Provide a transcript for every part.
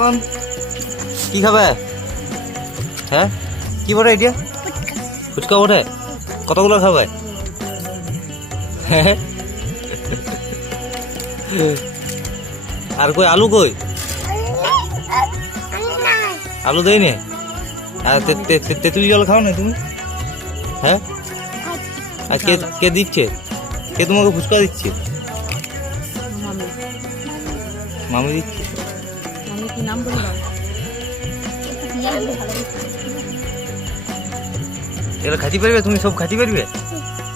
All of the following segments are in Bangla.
এখন কি খাবে? হ্যাঁ কি বটে এটা? ফুচকা বটে। কতগুলো খাবে? আর কই আলু কই? আলু দেয় নে? আর তেঁতুলি জল খাও না তুমি? হ্যাঁ আর কে কে দিচ্ছে? কে তোমাকে ফুচকা দিচ্ছে? মামি দিচ্ছে। কি নাম বলে দাও? এগুলো খাতি পারবে? তুমি সব খাতি পারবে?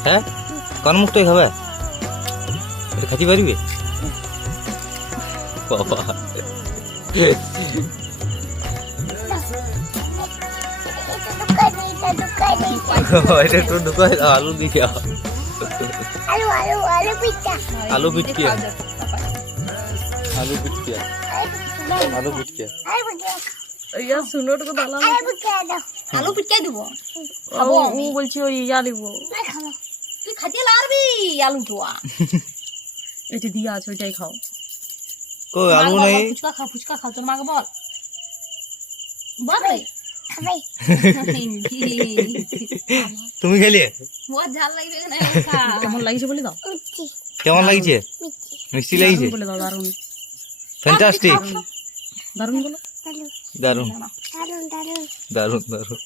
হ্যাঁ কোন মুখটাই খাবে? এটা খাতি পারবে? বাবা এটা তো ঢুকাই দাও, আলু দিয়ে খাও। আলু পিটকিয়া, আলু পিটকিয়া, আলু পিটকিয়া। ইয়া শুনো তো দালা আলু পিটকে দিব খাবো ও বলছি ওই ইয়া দিব তুই খাইতে লাগবি আলু তোয়া এটা দিয়া আছে ওইটাই খাও কই আলু নাই? ফুচকা খাও তোর মাকে বল বল রে খাবে তুমি খেলে বহুত ঝাল লাগবে না খা কেমন লাগছে বলে দাও কেমন লাগছে? মিষ্টি লাগছে? বলে দাও দারুন ফ্যান্টাস্টিক, দারুন বলো দারুন দারুন দারুন।